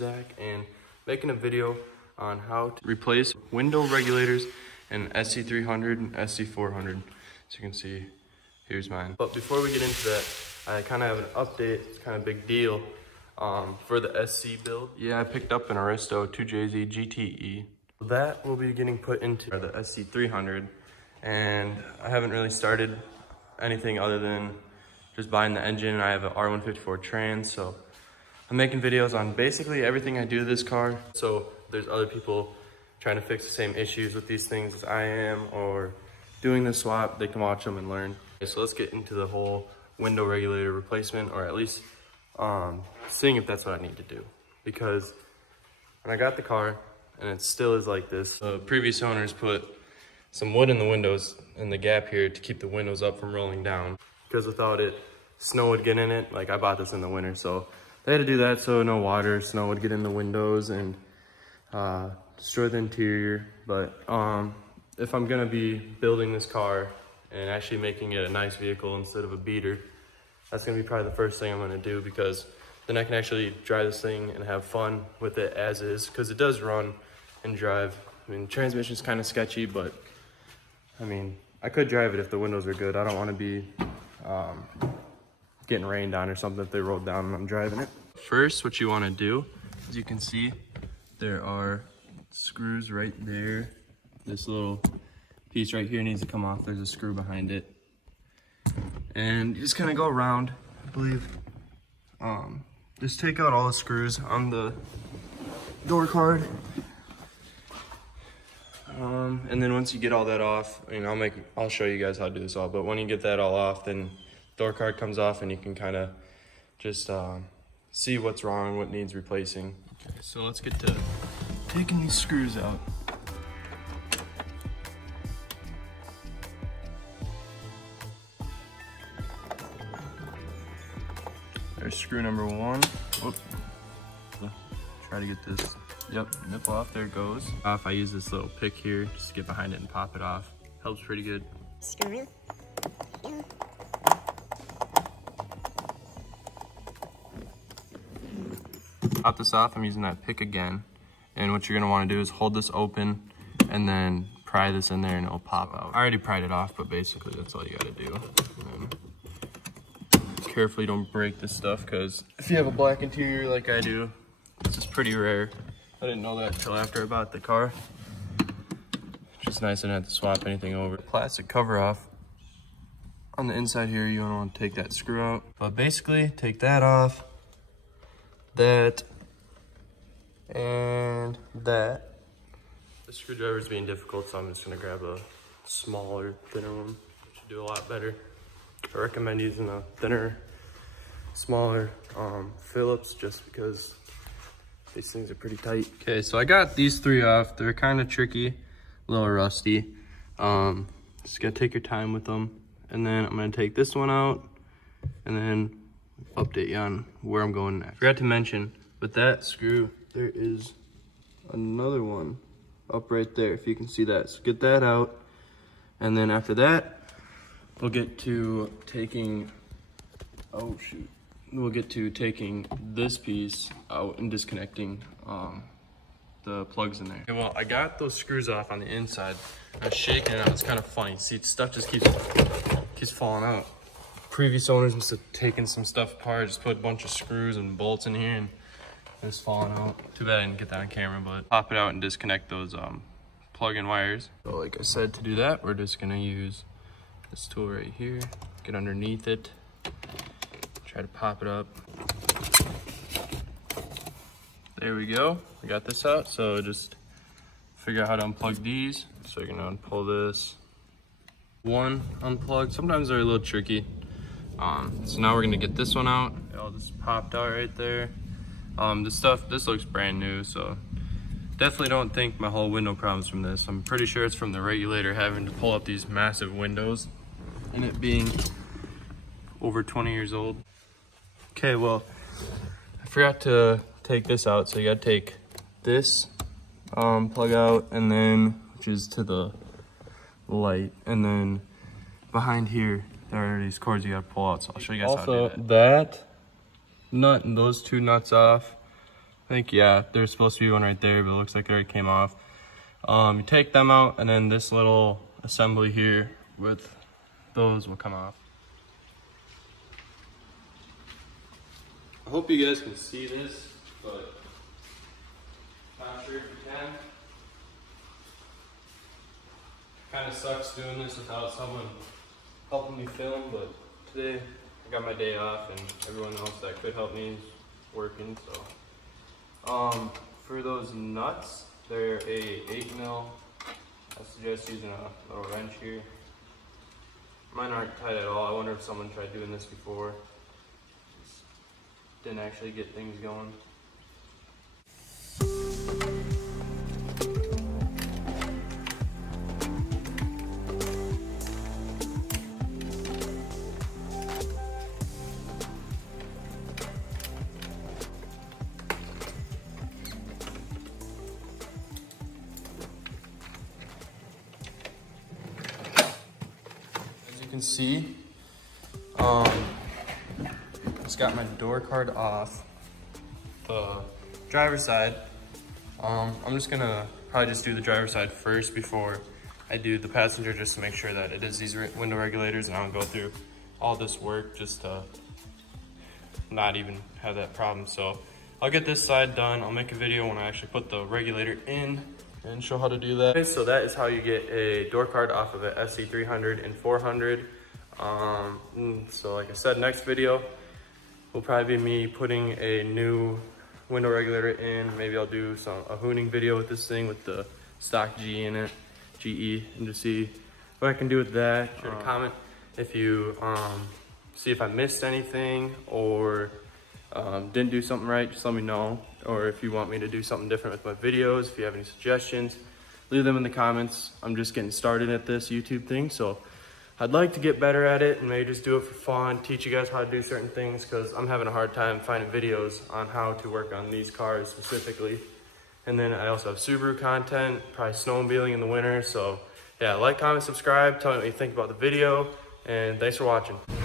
Zach, and making a video on how to replace window regulators in SC300 and SC400. So you can see, here's mine. But before we get into that, I kind of have an update. It's kind of a big deal for the SC build. Yeah, I picked up an Aristo 2JZ GTE. That will be getting put into the SC300, and I haven't really started anything other than just buying the engine. I have an R154 trans, so I'm making videos on basically everything I do to this car. So there's other people trying to fix the same issues with these things as I am, or doing the swap, they can watch them and learn. Okay, so let's get into the whole window regulator replacement, or at least seeing if that's what I need to do. Because when I got the car, and it still is like this, the previous owners put some wood in the windows in the gap here to keep the windows up from rolling down. Because without it, snow would get in it. Like, I bought this in the winter, so they had to do that so no water, snow would get in the windows and destroy the interior. But if I'm gonna be building this car and actually making it a nice vehicle instead of a beater, that's gonna be probably the first thing I'm gonna do, because then I can actually drive this thing and have fun with it as is, because it does run and drive. I mean, transmission's kind of sketchy, but I mean, I could drive it if the windows are good. I don't want to be getting rained on or something if they rolled down and I'm driving it. First, what you want to do, as you can see, there are screws right there. This little piece right here needs to come off. There's a screw behind it. And you just kind of go around, I believe. Just take out all the screws on the door card. And then once you get all that off, and I'll show you guys how to do this all, but when you get that all off, then door card comes off and you can kind of just see what's wrong, what needs replacing. Okay, so let's get to taking these screws out. There's screw number one. Whoop. Try to get this, yep, nipple off, there it goes. Off, I use this little pick here, just to get behind it and pop it off. Helps pretty good. Screw. Pop this off, I'm using that pick again. And what you're gonna wanna do is hold this open and then pry this in there and it'll pop out. I already pried it off, but basically that's all you gotta do. Carefully don't break this stuff, because if you have a black interior like I do, this is pretty rare. I didn't know that until after I bought the car. Just nice and not to swap anything over. Plastic cover off. On the inside here, you don't want to take that screw out. But basically, take that off, that, and that. The screwdriver is being difficult, so I'm just gonna grab a smaller, thinner one. Should do a lot better. I recommend using a thinner, smaller Phillips, just because these things are pretty tight. Okay, so I got these three off. They're kind of tricky, a little rusty. Just gotta take your time with them. And then I'm gonna take this one out and then update you on where I'm going next. Forgot to mention, with that screw, there is another one up right there, if you can see that. So get that out. And then after that, we'll get to taking, oh shoot. We'll get to taking this piece out and disconnecting the plugs in there. Okay, well, I got those screws off on the inside. I was shaking it out. It's kind of funny. See, stuff just keeps falling out. Previous owners must have taken some stuff apart, just put a bunch of screws and bolts in here, and it's falling out. Too bad I didn't get that on camera, but pop it out and disconnect those plug-in wires. So like I said, to do that, we're just gonna use this tool right here, get underneath it, try to pop it up. There we go, we got this out. So just figure out how to unplug these. So you're gonna pull this one, unplug. Sometimes they're a little tricky. So now we're gonna get this one out. It all just popped out right there. This looks brand new, so definitely don't think my whole window problem's from this. I'm pretty sure it's from the regulator having to pull up these massive windows and it being over 20 years old. Okay, well, I forgot to take this out, so you gotta take this plug out, and then, which is to the light, and then behind here, there are these cords you gotta pull out, so I'll show you guys how to do that. Also, that nut and those two nuts off, think, yeah, there's supposed to be one right there, but it looks like it already came off. You take them out, and then this little assembly here with those will come off. I hope you guys can see this, but not sure if you can. Kind of sucks doing this without someone helping me film, but today I got my day off and everyone else that could help me is working, so. For those nuts, they're a 8mm. I suggest using a little wrench here. Mine aren't tight at all. I wonder if someone tried doing this before. Just didn't actually get things going. You can see, just got my door card off the driver's side. I'm just gonna probably just do the driver's side first before I do the passenger, just to make sure that it is these window regulators, and I don't go through all this work just to not even have that problem. So I'll get this side done. I'll make a video when I actually put the regulator in and show how to do that. Okay, so that is how you get a door card off of an SC300 and 400. So like I said, next video will probably be me putting a new window regulator in. Maybe I'll do a hooning video with this thing with the stock G in it, GE, and to see what I can do with that. Sure to comment if you see if I missed anything or didn't do something right, just let me know. Or if you want me to do something different with my videos, if you have any suggestions, leave them in the comments. I'm just getting started at this YouTube thing, so I'd like to get better at it and maybe just do it for fun, teach you guys how to do certain things, because I'm having a hard time finding videos on how to work on these cars specifically. And then I also have Subaru content, probably snowmobiling in the winter. So yeah, like, comment, subscribe, tell me what you think about the video, and thanks for watching.